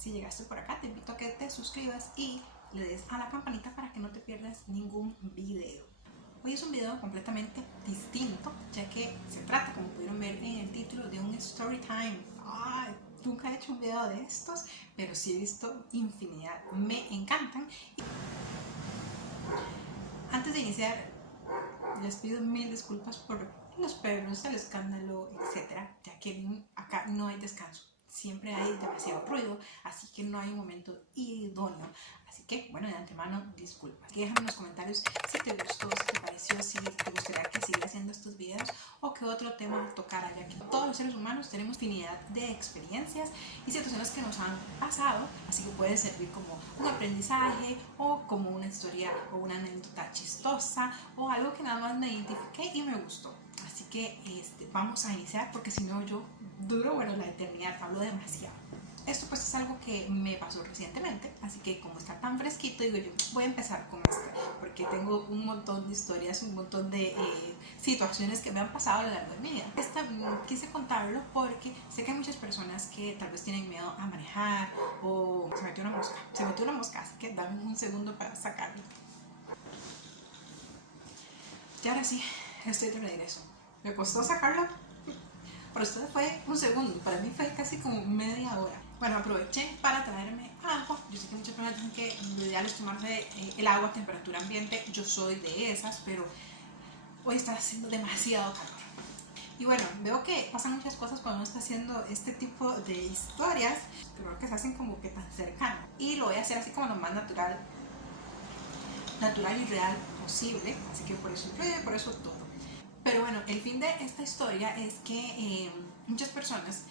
Si llegaste por acá, te invito a que te suscribas y le des a la campanita para que no te pierdas ningún video. Hoy es un video completamente distinto, ya que se trata, como pudieron ver en el título, de un story time. Ay, nunca he hecho un video de estos, pero sí he visto infinidad. Me encantan. Antes de iniciar, les pido mil disculpas por los perros, el escándalo, etc., ya que acá no hay descanso. Siempre hay demasiado ruido, así que no hay un momento idóneo. Así que, bueno, de antemano, disculpas. Déjame en los comentarios si te gustó, si te pareció, si te gustaría que siga haciendo estos videos o que otro tema tocara, ya que todos los seres humanos tenemos infinidad de experiencias y situaciones que nos han pasado, así que puede servir como un aprendizaje o como una historia o una anécdota chistosa o algo que nada más me identifiqué y me gustó. Así que vamos a iniciar, porque si no yo duro, bueno, la eternidad, hablo demasiado. Esto pues es algo que me pasó recientemente, así que como está tan fresquito, digo yo, voy a empezar con este, porque tengo un montón de historias, un montón de situaciones que me han pasado a lo largo de mi vida. Quise contarlo porque sé que hay muchas personas que tal vez tienen miedo a manejar o se metió una mosca, así que dame un segundo para sacarlo. Y ahora sí, estoy de regreso. Me costó sacarlo, para ustedes fue un segundo, para mí fue casi como media hora. Bueno, aproveché para traerme agua. Yo sé que muchas personas dicen que lo ideal es tomarse el agua a temperatura ambiente. Yo soy de esas, pero hoy está haciendo demasiado calor. Y bueno, veo que pasan muchas cosas cuando uno está haciendo este tipo de historias. Creo que se hacen como que tan cercanas. Y lo voy a hacer así como lo más natural y real posible. Así que por eso incluye, por eso todo. Pero bueno, el fin de esta historia es que muchas personas,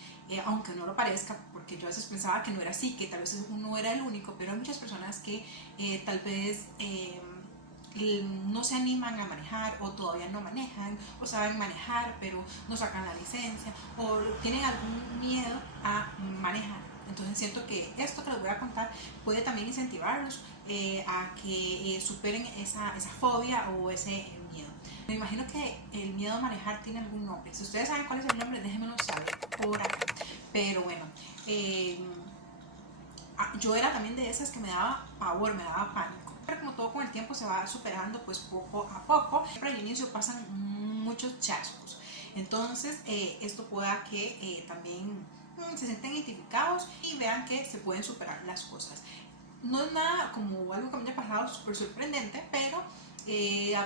aunque no lo parezca, porque yo a veces pensaba que no era así, que tal vez uno era el único, pero hay muchas personas que tal vez no se animan a manejar o todavía no manejan o saben manejar pero no sacan la licencia o tienen algún miedo a manejar. Entonces siento que esto que les voy a contar puede también incentivarlos a que superen esa fobia o ese miedo. Me imagino que el miedo a manejar tiene algún nombre. Si ustedes saben cuál es el nombre, déjenmelo saber por acá. Pero bueno, yo era también de esas que me daba pavor, me daba pánico. Pero como todo con el tiempo se va superando pues poco a poco. Siempre al inicio pasan muchos chascos. Entonces esto pueda que también se sienten identificados y vean que se pueden superar las cosas. No es nada como algo que me haya pasado súper sorprendente, pero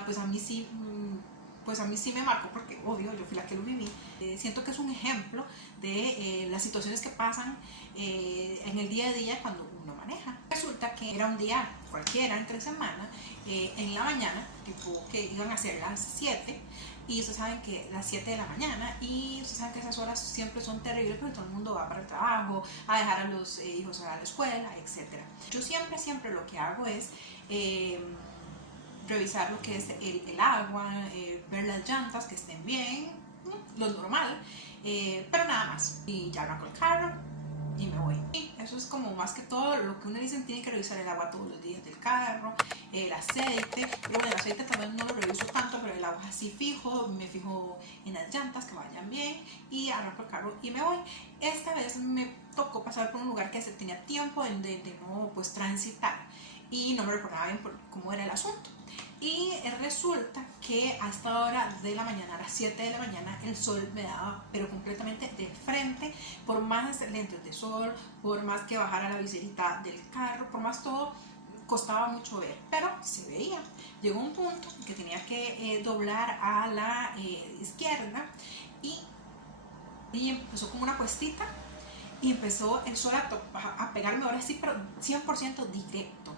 pues a mí sí me marcó porque obvio yo fui la que lo viví. Siento que es un ejemplo de las situaciones que pasan en el día a día cuando uno maneja. Resulta que era un día cualquiera entre semana, en la mañana, tipo que iban a ser las 7, y ustedes saben que las 7 de la mañana, y ustedes saben que esas horas siempre son terribles porque todo el mundo va para el trabajo, a dejar a los hijos a la escuela, etc. Yo siempre lo que hago es revisar lo que es el agua, ver las llantas que estén bien, lo normal, pero nada más. Y ya arranco el carro y me voy. Y eso es como más que todo lo que uno dice, tiene que revisar el agua todos los días del carro, el aceite. Pero bueno, el aceite también no lo reviso tanto, pero el agua así fijo, me fijo en las llantas que vayan bien y arranco el carro y me voy. Esta vez me tocó pasar por un lugar que se tenía tiempo de no pues transitar y no me recordaba bien cómo era el asunto. Y resulta que a esta hora de la mañana, a las 7 de la mañana, el sol me daba pero completamente de frente. Por más lentes de sol, por más que bajara la viserita del carro, por más todo, costaba mucho ver, pero se veía. Llegó un punto que tenía que doblar a la izquierda y empezó como una cuestita y empezó el sol a pegarme ahora sí, pero 100% directo.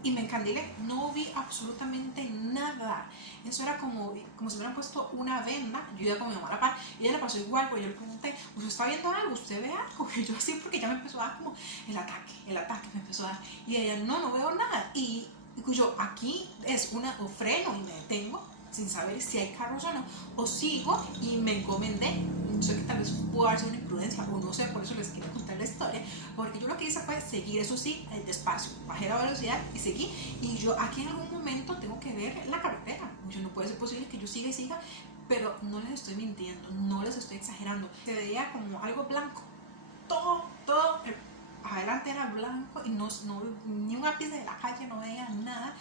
Y me encandilé, no vi absolutamente nada. Eso era como si me hubieran puesto una venda. Yo iba con mi mamá a la par y ella le pasó igual, pues yo le pregunté, ¿usted está viendo algo? ¿Usted ve algo? Y yo así, porque ya me empezó a dar como el ataque me empezó a dar. Y ella, no veo nada. Y yo, aquí es o freno y me detengo sin saber si hay carros o no, o sigo y me encomendé. Sé que tal vez pudo haber sido una imprudencia o no sé, por eso les quiero contar la historia, porque yo lo que hice fue seguir, eso sí, despacio, bajé la velocidad y seguí. Y yo aquí en algún momento tengo que ver la carretera. Yo, no puede ser posible que yo siga y siga, pero no les estoy mintiendo, no les estoy exagerando. Se veía como algo blanco todo adelante era blanco y ni un ápice de la calle, no veía nada.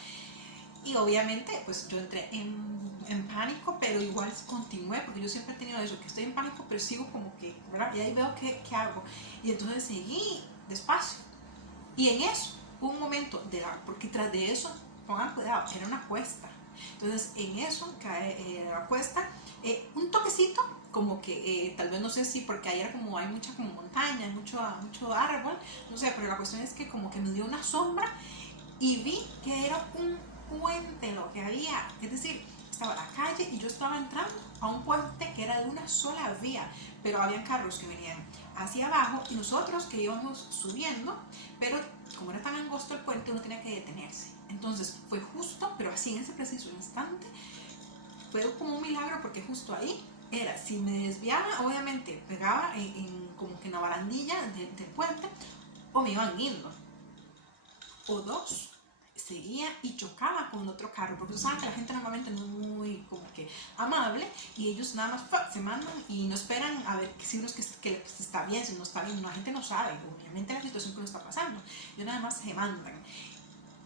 Y obviamente pues yo entré en pánico, pero igual continué, porque yo siempre he tenido eso, que estoy en pánico, pero sigo como que, ¿verdad? Y ahí veo qué hago. Y entonces seguí despacio. Y en eso, hubo un momento, porque tras de eso, pongan cuidado, era una cuesta. Entonces en eso cae la cuesta, un toquecito, como que tal vez no sé si porque ayer como hay mucha como montaña, mucho árbol, no sé, pero la cuestión es que como que me dio una sombra y vi que era un puente lo que había, es decir, estaba la calle y yo estaba entrando a un puente que era de una sola vía, pero había carros que venían hacia abajo y nosotros que íbamos subiendo, pero como era tan angosto el puente uno tenía que detenerse. Entonces fue justo, pero así en ese preciso instante, fue como un milagro porque justo ahí era, si me desviaba, obviamente pegaba como que en la barandilla del puente o me iban guiando. O dos, seguía y chocaba con otro carro, porque tú sabes que la gente normalmente no es muy como que amable y ellos nada más se mandan y no esperan a ver si uno que está bien, si no está bien, la gente no sabe obviamente la situación que uno está pasando, ellos nada más se mandan.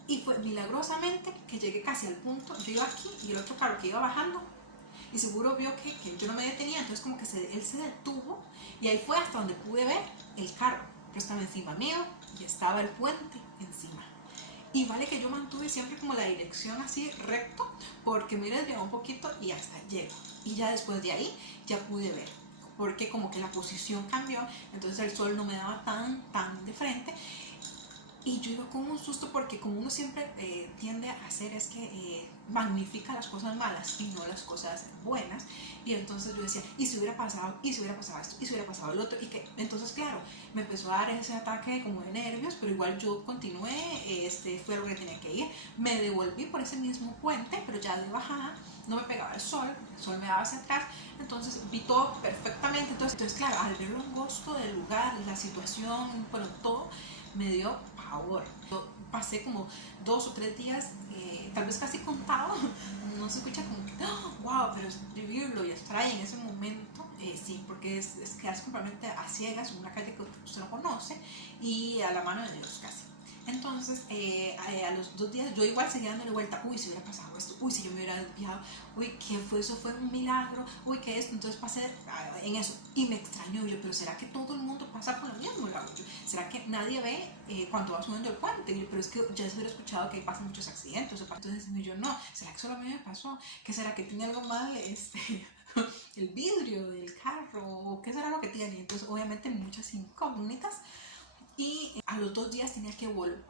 Y fue milagrosamente que llegué casi al punto, yo iba aquí y el otro carro que iba bajando y seguro vio que yo no me detenía, entonces como que él se detuvo y ahí fue hasta donde pude ver el carro. Yo estaba encima mío y estaba el puente encima. Y vale que yo mantuve siempre como la dirección así recto, porque me desviaba un poquito y hasta llego. Y ya después de ahí ya pude ver, porque como que la posición cambió, entonces el sol no me daba tan de frente. Y yo iba con un susto porque como uno siempre tiende a hacer es que magnifica las cosas malas y no las cosas buenas. Y entonces yo decía, ¿y si hubiera pasado? ¿Y si hubiera pasado esto? ¿Y si hubiera pasado el otro? Y que entonces, claro, me empezó a dar ese ataque como de nervios, pero igual yo continué, fue lo que tenía que ir. Me devolví por ese mismo puente, pero ya de bajada, no me pegaba el sol me daba hacia atrás, entonces vi todo perfectamente. Entonces claro, al ver lo angosto del lugar, la situación, bueno, todo me dio pavor. Yo pasé como 2 o 3 días, tal vez casi contado, no se escucha como que, oh, wow, pero vivirlo y estar ahí en ese momento, sí, porque es quedarse completamente a ciegas en una calle que usted no conoce y a la mano de Dios casi. Entonces, a los 2 días yo igual seguía dándole vuelta, uy, si hubiera pasado esto, uy, si yo me hubiera desviado, uy, ¿qué fue eso? Fue un milagro, uy, ¿qué es esto? Entonces pasé en eso y me extrañó yo, pero ¿será que todo el mundo pasa por lo mismo? ¿Será que nadie ve cuando va subiendo el puente? Pero es que ya se hubiera escuchado que pasan muchos accidentes, entonces yo no, ¿será que solo a mí me pasó? ¿Qué será que tiene algo mal el vidrio del carro? ¿O qué será lo que tiene? Entonces obviamente muchas incógnitas. Y a los 2 días tenía que volver,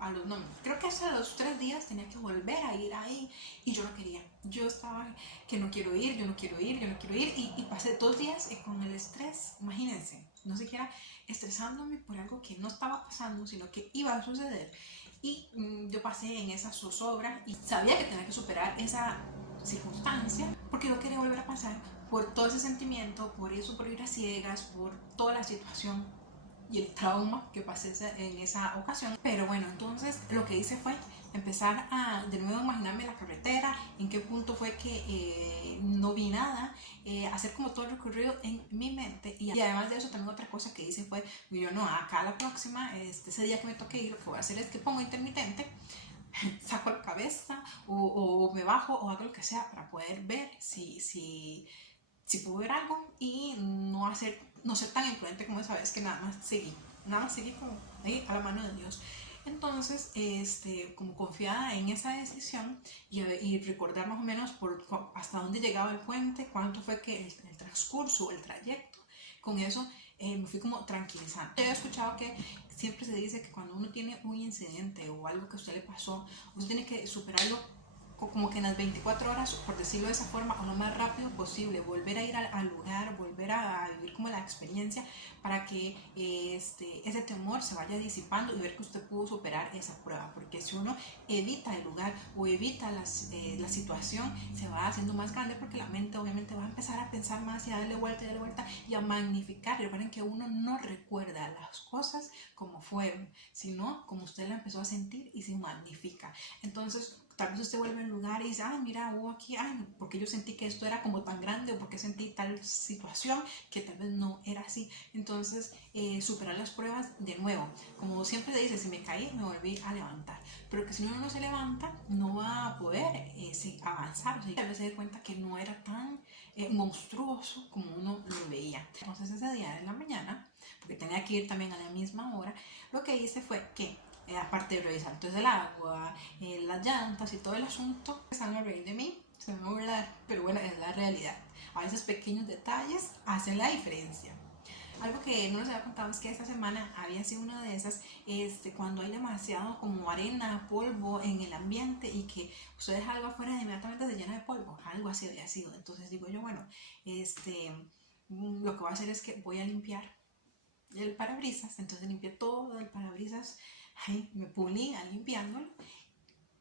creo que hasta los 3 días tenía que volver a ir ahí y yo no quería. Yo estaba que no quiero ir, yo no quiero ir, yo no quiero ir y pasé 2 días con el estrés, imagínense, no siquiera estresándome por algo que no estaba pasando, sino que iba a suceder. Y yo pasé en esa zozobra y sabía que tenía que superar esa circunstancia porque no quería volver a pasar por todo ese sentimiento, por eso, por ir a ciegas, por toda la situación y el trauma que pasé en esa ocasión. Pero bueno, entonces lo que hice fue empezar a de nuevo imaginarme la carretera, en qué punto fue que no vi nada, hacer como todo el recorrido en mi mente. Y además de eso también otra cosa que hice fue, yo no, acá la próxima, ese día que me toque ir, lo que voy a hacer es que pongo intermitente, saco la cabeza o me bajo o hago lo que sea para poder ver si puedo ver algo y no ser tan imprudente como esa vez que nada más seguí como ahí a la mano de Dios. Entonces, como confiada en esa decisión y recordar más o menos hasta dónde llegaba el puente, cuánto fue que el transcurso, el trayecto, con eso me fui como tranquilizando. He escuchado que siempre se dice que cuando uno tiene un incidente o algo que a usted le pasó, usted tiene que superarlo como que en las 24 horas, por decirlo de esa forma, o lo más rápido posible, volver a ir al lugar, volver a vivir como la experiencia para que ese temor se vaya disipando y ver que usted pudo superar esa prueba, porque si uno evita el lugar o evita la situación, se va haciendo más grande porque la mente obviamente va a empezar a pensar más y a darle vuelta y a magnificar. Y recuerden que uno no recuerda las cosas como fueron, sino como usted la empezó a sentir y se magnifica. Entonces, tal vez usted vuelve al lugar y dice, ay, mira, hubo aquí, ay, porque yo sentí que esto era como tan grande o porque sentí tal situación que tal vez no era así. Entonces, superar las pruebas de nuevo. Como siempre se dice, si me caí, me volví a levantar. Pero que si uno no se levanta, no va a poder avanzar. O sea, tal vez se dé cuenta que no era tan monstruoso como uno lo veía. Entonces, ese día de la mañana, porque tenía que ir también a la misma hora, lo que hice fue que aparte de revisar entonces el agua, las llantas y todo el asunto, se van a reír de mí, se van a burlar, pero bueno, es la realidad. A veces pequeños detalles hacen la diferencia. Algo que no les había contado es que esta semana había sido una de esas, cuando hay demasiado como arena, polvo en el ambiente y que usted deja algo afuera y inmediatamente se llena de polvo, algo así había sido. Entonces digo yo, bueno, lo que voy a hacer es que voy a limpiar el parabrisas, entonces limpié todo el parabrisas, ahí me pulí a limpiándolo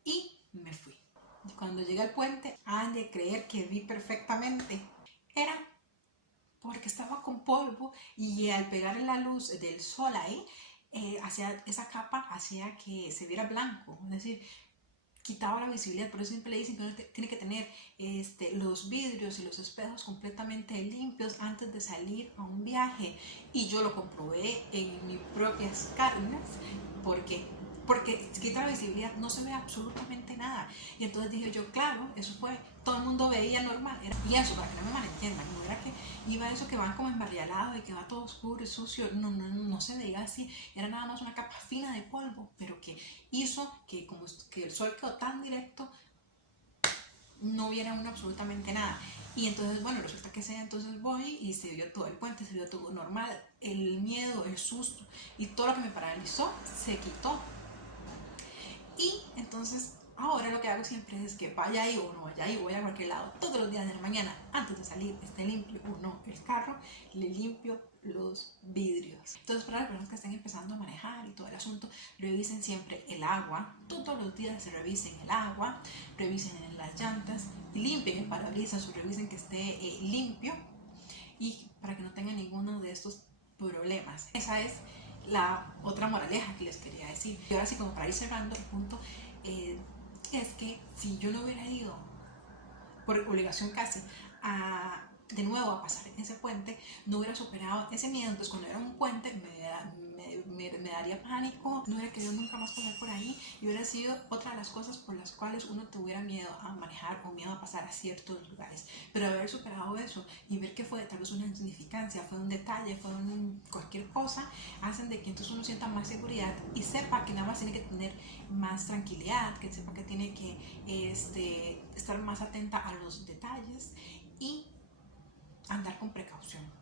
y me fui. Y cuando llegué al puente, han de creer que vi perfectamente, era porque estaba con polvo y al pegar la luz del sol ahí, hacia esa capa hacía que se viera blanco, es decir, quitaba la visibilidad. Por eso siempre le dicen que uno tiene que tener los vidrios y los espejos completamente limpios antes de salir a un viaje, y yo lo comprobé en mis propias carnes. ¿Por qué? Porque si quita la visibilidad no se ve absolutamente nada. Y entonces dije yo, claro, eso fue, todo el mundo veía normal. Y eso, para que no me malentiendan, no era que iba eso que van como embarrialados y que va todo oscuro y sucio, no se veía así, era nada más una capa fina de polvo, pero que hizo que como que el sol quedó tan directo, no viera uno absolutamente nada. Y entonces, bueno, resulta que ese día entonces voy y se vio todo el puente, se vio todo normal, el miedo, el susto y todo lo que me paralizó se quitó. Y entonces ahora lo que hago siempre es que vaya ahí o no vaya ahí, voy a cualquier lado, todos los días de la mañana, antes de salir, esté limpio o no el carro, le limpio los vidrios. Entonces, para las personas que estén empezando a manejar y todo el asunto, revisen siempre el agua, todos los días se revisen el agua, revisen las llantas, limpien el parabrisas o revisen que esté limpio, y para que no tengan ninguno de estos problemas. Esa es la otra moraleja que les quería decir. Y ahora sí, como para ir cerrando el punto, es que si yo no hubiera ido por obligación casi de nuevo a pasar ese puente, no hubiera superado ese miedo. Entonces cuando era un puente me daría pánico, no hubiera querido nunca más pasar por ahí, y hubiera sido otra de las cosas por las cuales uno tuviera miedo a manejar o miedo a pasar a ciertos lugares. Pero haber superado eso y ver que fue tal vez una insignificancia, fue un detalle, fue cualquier cosa, hacen de que entonces uno sienta más seguridad y sepa que nada más tiene que tener más tranquilidad, que sepa que tiene que estar más atenta a los detalles y andar con precaución.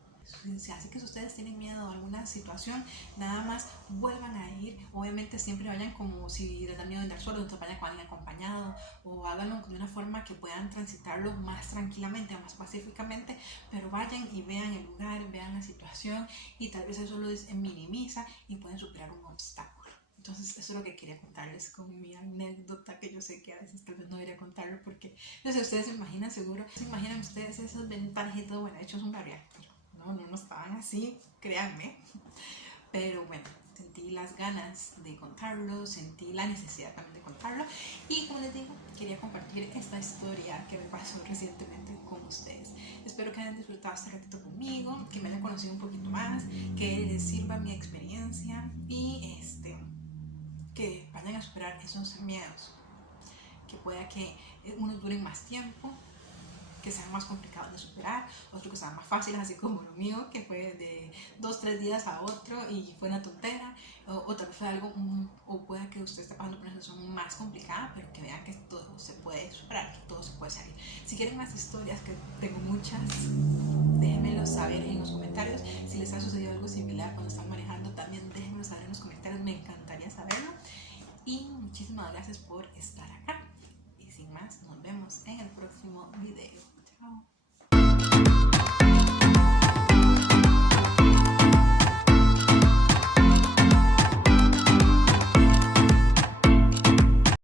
Así que si ustedes tienen miedo a alguna situación, nada más vuelvan a ir. Obviamente siempre vayan, como si les da miedo andar solos, entonces vayan con alguien acompañado, o háganlo de una forma que puedan transitarlo más tranquilamente, más pacíficamente, pero vayan y vean el lugar, vean la situación, y tal vez eso lo minimiza y pueden superar un obstáculo. Entonces eso es lo que quería contarles con mi anécdota, que yo sé que a veces tal vez no debería contarlo porque, no sé, ustedes se imaginan, seguro, se imaginan ustedes esas ventanas y todo, bueno, de hecho es un barrial, pero no estaban así, créanme. Pero bueno, sentí las ganas de contarlo, sentí la necesidad también de contarlo, y como les digo, quería compartir esta historia que me pasó recientemente con ustedes. Espero que hayan disfrutado este ratito conmigo, que me hayan conocido un poquito más, que les sirva mi experiencia y que vayan a superar esos miedos, que pueda que unos duren más tiempo, que sean más complicados de superar, otros que sean más fáciles, así como lo mío, que fue de 2-3 días a otro y fue una tontera, o tal vez fue algo, o pueda que usted esté pasando por una situación más complicada, pero que vean que todo se puede superar, que todo se puede salir. Si quieren más historias, que tengo muchas, déjenmelo saber en los comentarios. Si les ha sucedido algo similar cuando están manejando, también déjenmelo saber en los comentarios, me encantaría saberlo. Y muchísimas gracias por estar acá. Y sin más, nos vemos en el próximo video.